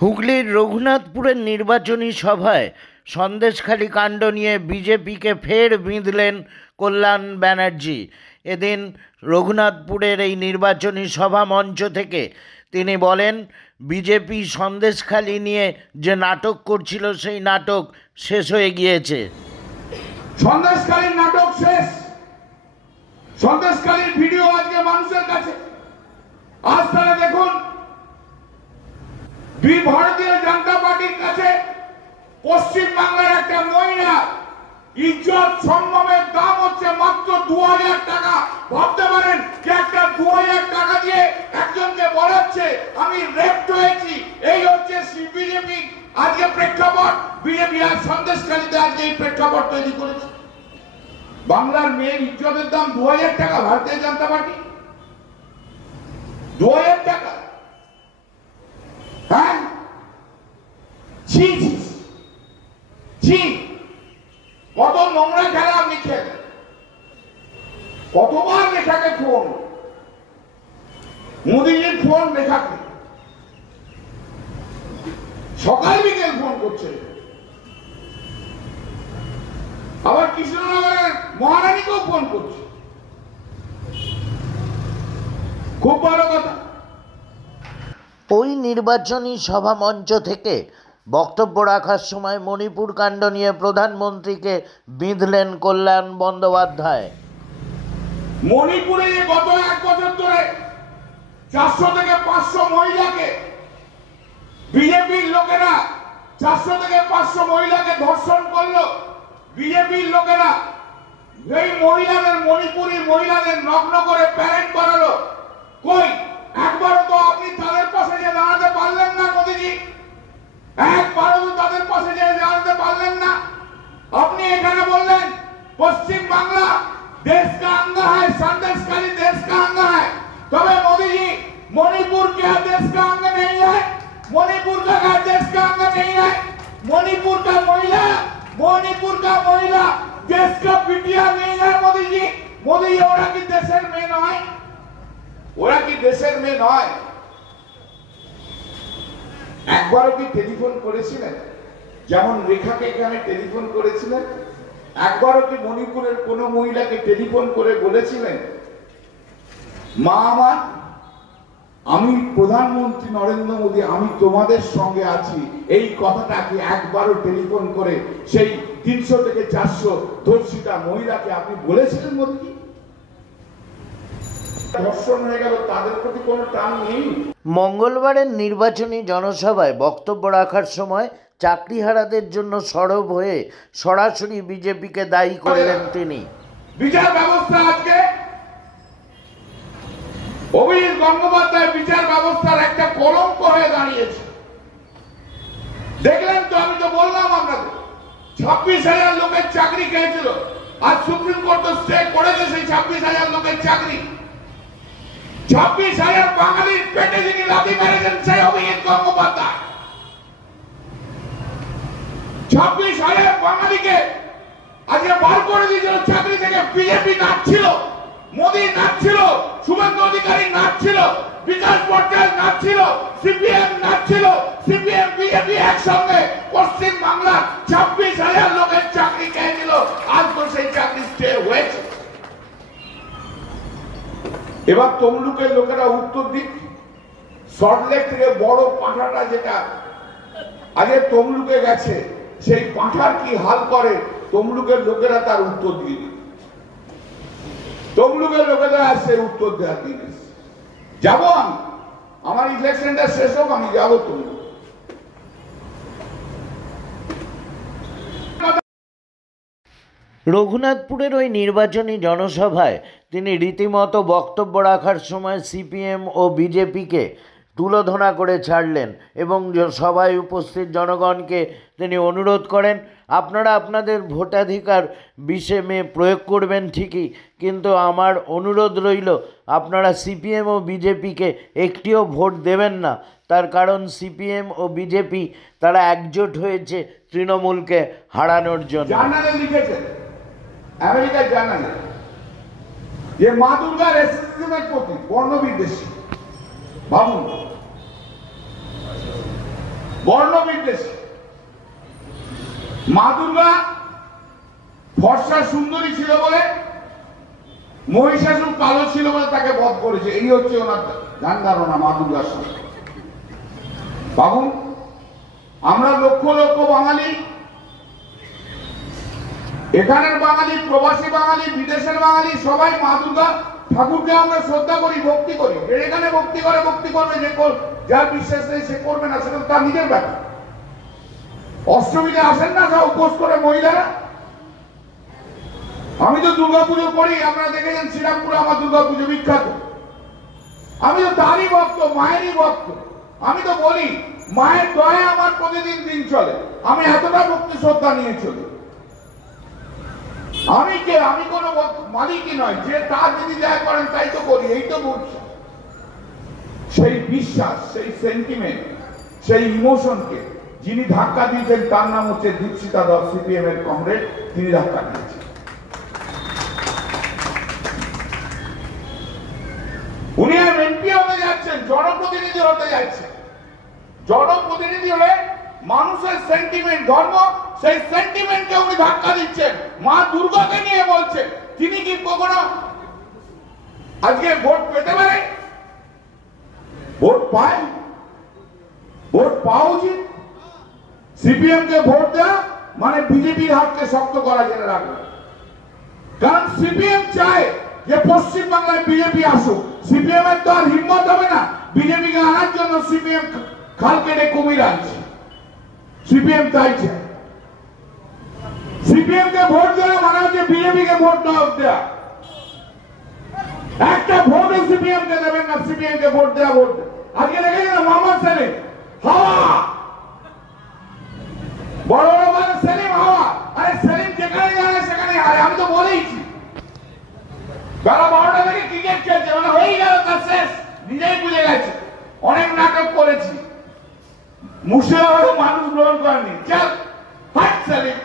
হুগলির রঘুনাথপুরের নির্বাচনী সভায় সন্দেশখালি কাণ্ড নিয়ে বিজেপিকে ফের বিঁধলেন কল্যাণ ব্যানার্জি। এদিন রঘুনাথপুরের এই নির্বাচনী সভা মঞ্চ থেকে তিনি বলেন, বিজেপি সন্দেশখালি নিয়ে যে নাটক করছিল সেই নাটক শেষ হয়ে গিয়েছে। সন্দেশখালির নাটক শেষ। সন্দেশখালির ভিডিও আজকে মানুষের কাছে। আজ তারা দেখুন, ভারতীয় জনতা পার্টির কাছে পশ্চিমবাংলার একটা মহিলা ইজ্জত সম্মানের দাম হচ্ছে মাত্র 2000 টাকা। ভাবতে পারেন যে একটা 2000 টাকা দিয়ে একজনকে বলাচ্ছে আমি রেপ্ট হয়েছি। এই হচ্ছে বিজেপি আজকে প্রেক্ষাপট। বিজেপি আর সন্দেশখালিতে আজকে এই প্রেক্ষাপট তৈরি করেছে। বাংলার মেয়ের ইজ্জতের দাম 2000 টাকা। ভারতীয় জনতা পার্টি 2000 টাকা। হ্যাঁ, কত নোংরা খেলা আপনি খেলেন। কতবার লেখাকে ফোন, মোদীজির ফোন লেখাকে সকাল বিকেল ফোন করছে। আবার কৃষ্ণনগরের মহারানীকেও ফোন করছে। খুব ভালো কথা। ওই নির্বাচনী সভা মঞ্চ থেকে বক্তব্য রাখার সময় মণিপুর কাণ্ড নিয়ে প্রধানমন্ত্রীকে বিঁধলেন কল্যাণ বন্দ্যোপাধ্যায়। মণিপুরে গত 1 বছর ধরে 400 থেকে 500 মহিলাকে বিজেপির লোকেরা 400 থেকে 500 মহিলাকে ধর্ষণ করলো। বিজেপির লোকেরা এই মহিলাদের, মণিপুরি মহিলাদের নগ্ন করে প্যারেড করালো। কই একবারও তো আপনি তাদের পাশে যে দাঁড়াতে পারলেন না মোদীজি। একবারও তো তাদের পাশে যে দাঁড়াতে পারলেন না। আপনি এখানে বললেন পশ্চিম বাংলা देश का अंग है, संदेशखाली देश का अंग है। तबे मोदी जी, मणिपुर क्या देश का अंग नहीं है? मणिपुर का देश का अंग नहीं है। मणिपुर का महिला देश का बिटिया नहीं है। मोदी जी, ওরা কি দেশের মেয়ে নয়? ওরা কি দেশের মেয়ে নয়? একবারও কি টেলিফোন করেছিলেন? যেমন রেখাকে এখানে টেলিফোন করেছিলেন। একবারও কি মণিপুরের কোন মহিলাকে টেলিফোন করে বলেছিলেন, মা আমার, আমি প্রধানমন্ত্রী নরেন্দ্র মোদী, আমি তোমাদের সঙ্গে আছি, এই কথাটা কি একবারও টেলিফোন করে সেই 300 থেকে 400 ধর্ষিতা মহিলাকে আপনি বলেছিলেন? মোদী ধর্ষণ হয়ে গেল, তাদের প্রতি কোনো টান নেই। মঙ্গলবারের নির্বাচনী জনসভায় বক্তব্য রাখার সময় চাকরিহারাদের জন্য সরব হয়ে সরাসরি বিজেপিকে দায়ী করলেন তিনি। বিচার ব্যবস্থা আজকে অভিজিৎ গঙ্গোপাধ্যায় বিচার ব্যবস্থার একটা কলঙ্ক হয়ে দাঁড়িয়েছে। দেখলেন তো, আমি তো বললাম আপনাদের 26,000 লোকের চাকরি খেয়েছিল। আজ সুপ্রিম কোর্ট স্টে করেছে সেই 26,000 লোকের চাকরি। 26,000 বাঙালির পেটে যিনি লাথি মেরেছেন সেই অভিজিৎ গঙ্গোপাধ্যায়। 26,000 বাঙালিকে আজকে বার করে দিয়েছিল চাকরি থেকে। বিজেপি নাচছিল, মোদী নাচছিল, শুভেন্দু অধিকারী নাচছিল, বিকাশ ভট্টাচার্য নাচছিল, সিপিএম নাচছিল। সিপিএম বিজেপি একসঙ্গে পশ্চিম বাংলার 26,000 লোকের চাকরি খেয়েছিল। আজ তো সেই চাকরি স্টে হয়েছে। এবার তমলুকের লোকেরা উত্তর দিক। সল্টলেক থেকে বড় পাঁঠাটা যেটা আগে তমলুকে গেছে, সেই পাঁঠার কি হাল করে তমলুকের লোকেরা তার উত্তর দিয়ে দিন। তমলুকের লোকেরা আসছে উত্তর দেওয়ার দিন। যাবো আমি, আমার ইলেকশনটা শেষ হোক, আমি যাবো তমলুক। রঘুনাথপুরের ওই নির্বাচনী জনসভায় তিনি রীতিমতো বক্তব্য রাখার সময় সিপিএম ও বিজেপিকে তুলোধনা করে ছাড়লেন এবং সভায় উপস্থিত জনগণকে তিনি অনুরোধ করেন, আপনারা আপনাদের ভোটাধিকার 20 মে প্রয়োগ করবেন ঠিকই, কিন্তু আমার অনুরোধ রইল আপনারা সিপিএম ও বিজেপিকে একটিও ভোট দেবেন না। তার কারণ সিপিএম ও বিজেপি তারা একজোট হয়েছে তৃণমূলকে হারানোর জন্য। জার্নালে লিখেছেন, আমেরিকার জার্নালে, যে মা দুর্গা রেসিজমের প্রতি বর্ণবিদ্বেষী। ভাবুন, বর্ণ বিদ্বেষী। মা দুর্গা ফর্সা সুন্দরী ছিল বলে, মহিষাসুর কালো ছিল বলে তাকে বধ করেছে। এই হচ্ছে ওনার ধ্যান ধারণা মা দুর্গার সঙ্গে। ভাবুন, আমরা লক্ষ লক্ষ বাঙালি, এখানের বাঙালি, প্রবাসী বাঙালি, বিদেশের বাঙালি, সবাই মা দুর্গা ঠাকুরকে আমরা শ্রদ্ধা করি, ভক্তি করি। এখানে ভক্তি করে, ভক্তি করবে, যে যার বিশ্বাস নেই সে করবে না, সেটা তার নিজের ব্যাপার। অষ্টমীতে আসেন না সব উপোস করে মহিলারা? আমি তো দুর্গাপুজো করি, আপনারা দেখেছেন শ্রীরামপুরে আমার দুর্গাপুজো বিখ্যাত। আমি তো তারই ভক্ত, মায়েরই ভক্ত। আমি তো বলি মায়ের দয়া আমার প্রতিদিন দিন চলে। আমি এতটা ভক্তি শ্রদ্ধা নিয়ে চলি। আমি কে? আমি কোনো মালিকই নয়, যে তার যদি যা করেন তাই তো করি, এই তো বলছি। সেই বিশ্বাস, সেই সেন্টিমেন্ট, সেই ইমোশনকে যিনি ধাক্কা দিয়েছেন তার নাম হচ্ছে দীপশিতা দাস, সিপিএম এর কমরেড। তিনি ধাক্কা দিয়েছেন। উনি আর এমপি হতে যাচ্ছেন, জনপ্রতিনিধি হতে যাচ্ছেন। জনপ্রতিনিধি হলে মানুষের সেন্টিমেন্ট, ধর্ম, সেই সেন্টিমেন্টকে উনি ধাক্কা দিচ্ছেন। মা দুর্গাকে নিয়ে বলছেন। তিনি কি কখনো আজকে ভোট পেতে পারে? ভোট পায়? ভোট পাওয়া উচিত। সিপিএম কে ভোট দেওয়া মানে বিজেপির হাতকে শক্ত করা, জেনে রাখবে। কারণ সিপিএম চায় যে পশ্চিম বাংলায় বিজেপি আসুক। সিপিএম এর তো আর হিম্মত হবে না বিজেপিকে আনার জন্য। সিপিএম খাল কেটে কুমির আনছে। সিপিএম তাই চায়। সিপিএম কে ভোট দেওয়া মানে হচ্ছে বিজেপি কে ভোট দেওয়া। একটা ভোটও সিপিএম কে দেবেন না। সিপিএম কে ভোট দেওয়া, ভোট দেওয়া। আজকে দেখেছেন মোহাম্মদ সেলিম হাওয়া, বড় বড় মানে সেলিম হাওয়া। আরে সেলিম যেখানে যাবে সেখানে হারে। আমি তো বলেইছি বেলা 12টা থেকে ক্রিকেট খেলছে, মানে হয়ে গেল তার শেষ। নিজেই বুঝে গেছে। অনেক নাটক করেছি, মুর্শিদাবাদে মানুষ গ্রহণ করেনি। চল হাট সেলিম।